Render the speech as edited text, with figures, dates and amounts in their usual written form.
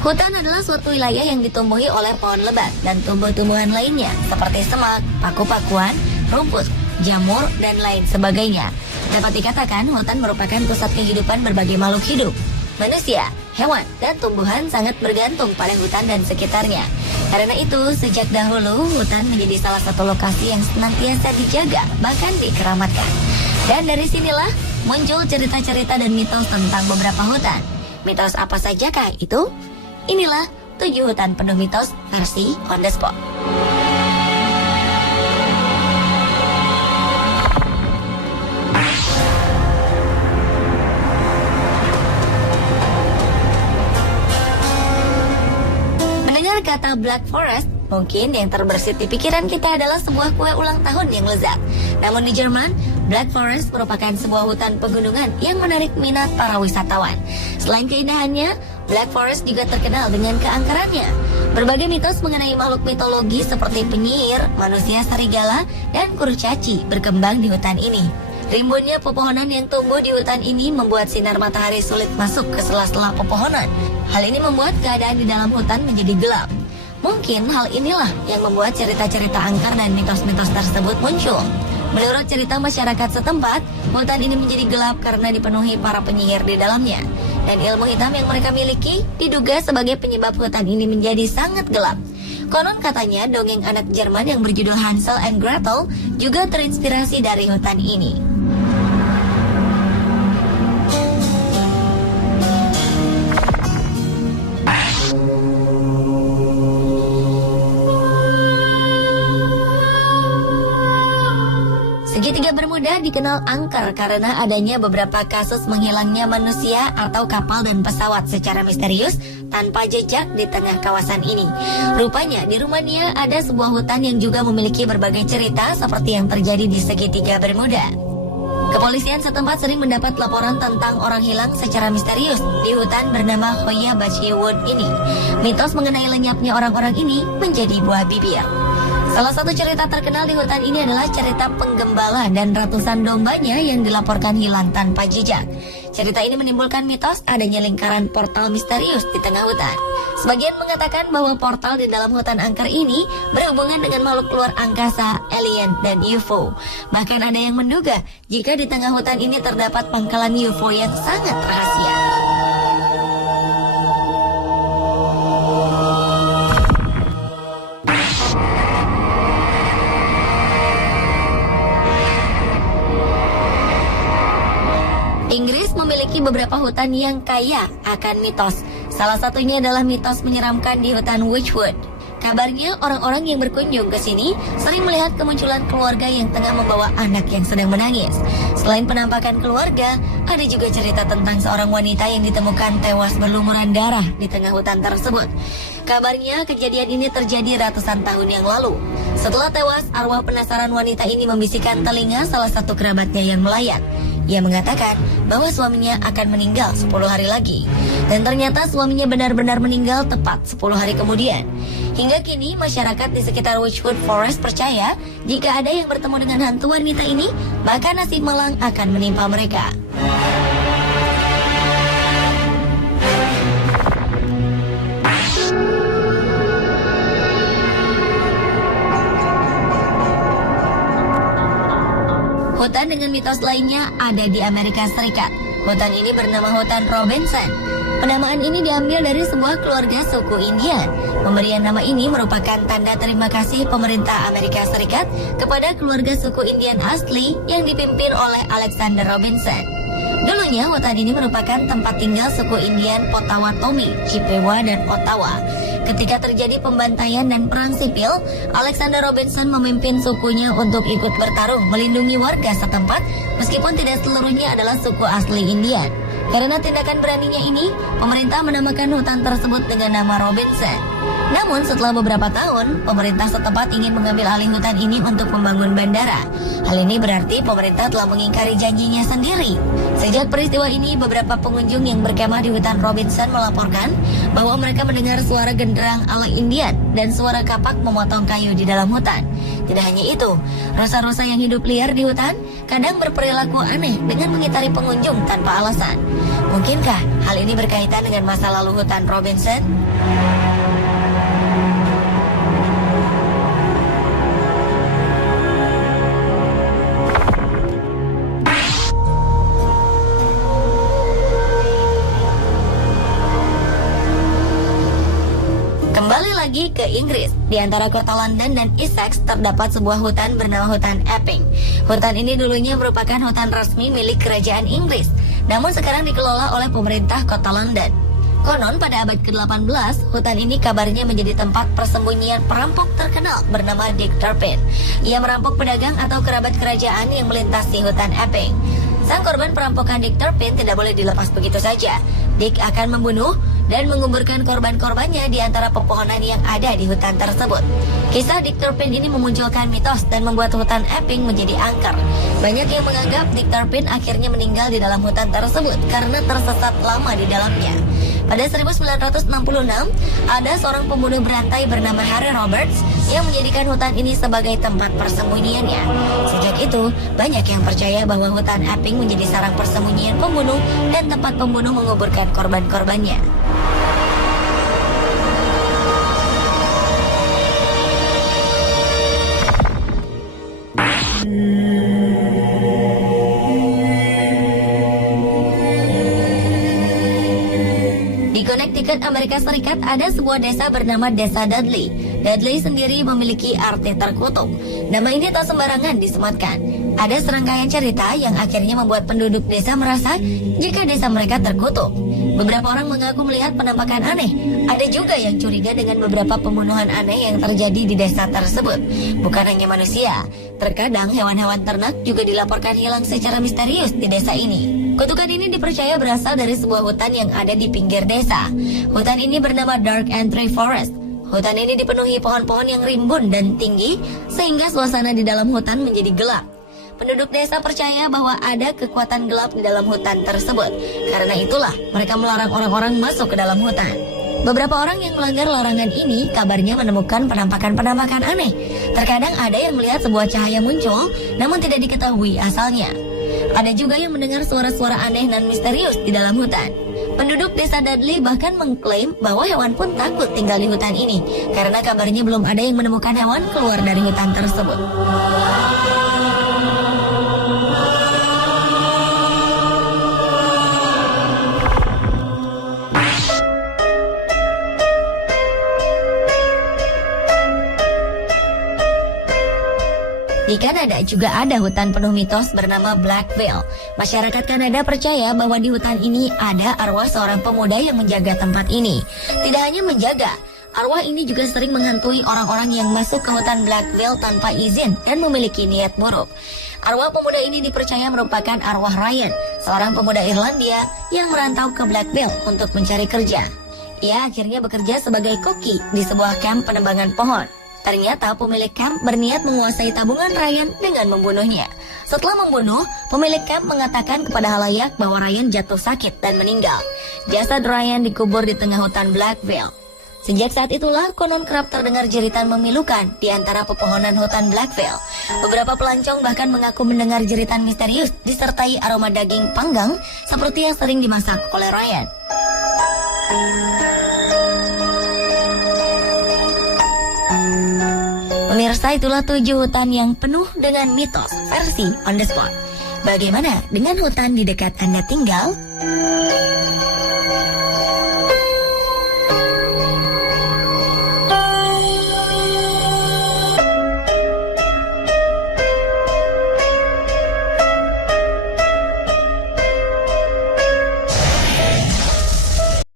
Hutan adalah suatu wilayah yang ditumbuhi oleh pohon lebat dan tumbuh-tumbuhan lainnya seperti semak, paku-pakuan, rumput, jamur, dan lain sebagainya. Dapat dikatakan hutan merupakan pusat kehidupan berbagai makhluk hidup. Manusia, hewan, dan tumbuhan sangat bergantung pada hutan dan sekitarnya. Karena itu, sejak dahulu hutan menjadi salah satu lokasi yang senantiasa dijaga, bahkan dikeramatkan. Dan dari sinilah muncul cerita-cerita dan mitos tentang beberapa hutan. Mitos apa sajakah itu? Inilah 7 hutan penuh mitos versi on the spot. Mendengar kata Black Forest, mungkin yang terbersit di pikiran kita adalah sebuah kue ulang tahun yang lezat. Namun di Jerman, Black Forest merupakan sebuah hutan pegunungan yang menarik minat para wisatawan. Selain keindahannya, Black Forest juga terkenal dengan keangkerannya. Berbagai mitos mengenai makhluk mitologi seperti penyihir, manusia serigala, dan kurcaci berkembang di hutan ini. Rimbunnya pepohonan yang tumbuh di hutan ini membuat sinar matahari sulit masuk ke sela-sela pepohonan. Hal ini membuat keadaan di dalam hutan menjadi gelap. Mungkin hal inilah yang membuat cerita-cerita angker dan mitos-mitos tersebut muncul. Menurut cerita masyarakat setempat, hutan ini menjadi gelap karena dipenuhi para penyihir di dalamnya. Dan ilmu hitam yang mereka miliki diduga sebagai penyebab hutan ini menjadi sangat gelap. Konon katanya dongeng anak Jerman yang berjudul Hansel and Gretel juga terinspirasi dari hutan ini. Segitiga Bermuda dikenal angker karena adanya beberapa kasus menghilangnya manusia atau kapal dan pesawat secara misterius tanpa jejak di tengah kawasan ini. Rupanya di Rumania ada sebuah hutan yang juga memiliki berbagai cerita seperti yang terjadi di Segitiga Bermuda. Kepolisian setempat sering mendapat laporan tentang orang hilang secara misterius di hutan bernama Hoya Baci Wood ini. Mitos mengenai lenyapnya orang-orang ini menjadi buah bibir. Salah satu cerita terkenal di hutan ini adalah cerita penggembala dan ratusan dombanya yang dilaporkan hilang tanpa jejak. Cerita ini menimbulkan mitos adanya lingkaran portal misterius di tengah hutan. Sebagian mengatakan bahwa portal di dalam hutan angker ini berhubungan dengan makhluk luar angkasa, alien, dan UFO. Bahkan ada yang menduga jika di tengah hutan ini terdapat pangkalan UFO yang sangat rahasia. Inggris memiliki beberapa hutan yang kaya akan mitos. Salah satunya adalah mitos menyeramkan di hutan Witchwood. Kabarnya orang-orang yang berkunjung ke sini sering melihat kemunculan keluarga yang tengah membawa anak yang sedang menangis. Selain penampakan keluarga, ada juga cerita tentang seorang wanita yang ditemukan tewas berlumuran darah di tengah hutan tersebut. Kabarnya kejadian ini terjadi ratusan tahun yang lalu. Setelah tewas, arwah penasaran wanita ini membisikkan telinga salah satu kerabatnya yang melayat. Ia mengatakan bahwa suaminya akan meninggal 10 hari lagi. Dan ternyata suaminya benar-benar meninggal tepat 10 hari kemudian. Hingga kini masyarakat di sekitar Witchwood Forest percaya jika ada yang bertemu dengan hantu wanita ini, maka nasib malang akan menimpa mereka. Hutan dengan mitos lainnya ada di Amerika Serikat. Hutan ini bernama Hutan Robinson. Penamaan ini diambil dari sebuah keluarga suku Indian. Pemberian nama ini merupakan tanda terima kasih pemerintah Amerika Serikat kepada keluarga suku Indian asli yang dipimpin oleh Alexander Robinson. Dulunya hutan ini merupakan tempat tinggal suku Indian Potawatomi, Chippewa, dan Ottawa. Ketika terjadi pembantaian dan perang sipil, Alexander Robinson memimpin sukunya untuk ikut bertarung melindungi warga setempat meskipun tidak seluruhnya adalah suku asli Indian. Karena tindakan beraninya ini, pemerintah menamakan hutan tersebut dengan nama Robinson. Namun setelah beberapa tahun, pemerintah setempat ingin mengambil alih hutan ini untuk membangun bandara. Hal ini berarti pemerintah telah mengingkari janjinya sendiri. Sejak peristiwa ini, beberapa pengunjung yang berkemah di hutan Robinson melaporkan bahwa mereka mendengar suara genderang ala Indian dan suara kapak memotong kayu di dalam hutan. Tidak hanya itu, rusa-rusa yang hidup liar di hutan kadang berperilaku aneh dengan mengitari pengunjung tanpa alasan. Mungkinkah hal ini berkaitan dengan masa lalu hutan Robinson? Kembali lagi ke Inggris, di antara kota London dan Essex terdapat sebuah hutan bernama Hutan Epping. Hutan ini dulunya merupakan hutan resmi milik kerajaan Inggris, namun sekarang dikelola oleh pemerintah kota London. Konon pada abad ke-18, hutan ini kabarnya menjadi tempat persembunyian perampok terkenal bernama Dick Turpin. Ia merampok pedagang atau kerabat kerajaan yang melintasi hutan Epping. Sang korban perampokan Dick Turpin tidak boleh dilepas begitu saja. Dick akan membunuh dan menguburkan korban-korbannya di antara pepohonan yang ada di hutan tersebut. Kisah Dick Turpin ini memunculkan mitos dan membuat hutan Epping menjadi angker. Banyak yang menganggap Dick Turpin akhirnya meninggal di dalam hutan tersebut karena tersesat lama di dalamnya. Pada 1966, ada seorang pembunuh berantai bernama Harry Roberts yang menjadikan hutan ini sebagai tempat persembunyiannya. Sejak itu, banyak yang percaya bahwa hutan Epping menjadi sarang persembunyian pembunuh dan tempat pembunuh menguburkan korban-korbannya. Di Connecticut, Amerika Serikat ada sebuah desa bernama Desa Dudley. Dudley sendiri memiliki arti terkutuk. Nama ini tak sembarangan disematkan. Ada serangkaian cerita yang akhirnya membuat penduduk desa merasa jika desa mereka terkutuk. Beberapa orang mengaku melihat penampakan aneh. Ada juga yang curiga dengan beberapa pembunuhan aneh yang terjadi di desa tersebut. Bukan hanya manusia, terkadang hewan-hewan ternak juga dilaporkan hilang secara misterius di desa ini. Kutukan ini dipercaya berasal dari sebuah hutan yang ada di pinggir desa. Hutan ini bernama Dark Entry Forest. Hutan ini dipenuhi pohon-pohon yang rimbun dan tinggi, sehingga suasana di dalam hutan menjadi gelap. Penduduk desa percaya bahwa ada kekuatan gelap di dalam hutan tersebut. Karena itulah mereka melarang orang-orang masuk ke dalam hutan. Beberapa orang yang melanggar larangan ini kabarnya menemukan penampakan-penampakan aneh. Terkadang ada yang melihat sebuah cahaya muncul, namun tidak diketahui asalnya. Ada juga yang mendengar suara-suara aneh dan misterius di dalam hutan. Penduduk desa Dudley bahkan mengklaim bahwa hewan pun takut tinggal di hutan ini, karena kabarnya belum ada yang menemukan hewan keluar dari hutan tersebut. Di Kanada juga ada hutan penuh mitos bernama Black Veil. Masyarakat Kanada percaya bahwa di hutan ini ada arwah seorang pemuda yang menjaga tempat ini. Tidak hanya menjaga, arwah ini juga sering menghantui orang-orang yang masuk ke hutan Black Veil tanpa izin dan memiliki niat buruk. Arwah pemuda ini dipercaya merupakan arwah Ryan, seorang pemuda Irlandia yang merantau ke Black Veil untuk mencari kerja. Ia akhirnya bekerja sebagai koki di sebuah kamp penebangan pohon. Ternyata pemilik kamp berniat menguasai tabungan Ryan dengan membunuhnya. Setelah membunuh, pemilik kamp mengatakan kepada halayak bahwa Ryan jatuh sakit dan meninggal. Jasad Ryan dikubur di tengah hutan Black Veil. Sejak saat itulah konon kerap terdengar jeritan memilukan di antara pepohonan hutan Black Veil. Beberapa pelancong bahkan mengaku mendengar jeritan misterius disertai aroma daging panggang seperti yang sering dimasak oleh Ryan. Pemirsa, itulah 7 hutan yang penuh dengan mitos versi on the spot. Bagaimana dengan hutan di dekat Anda tinggal?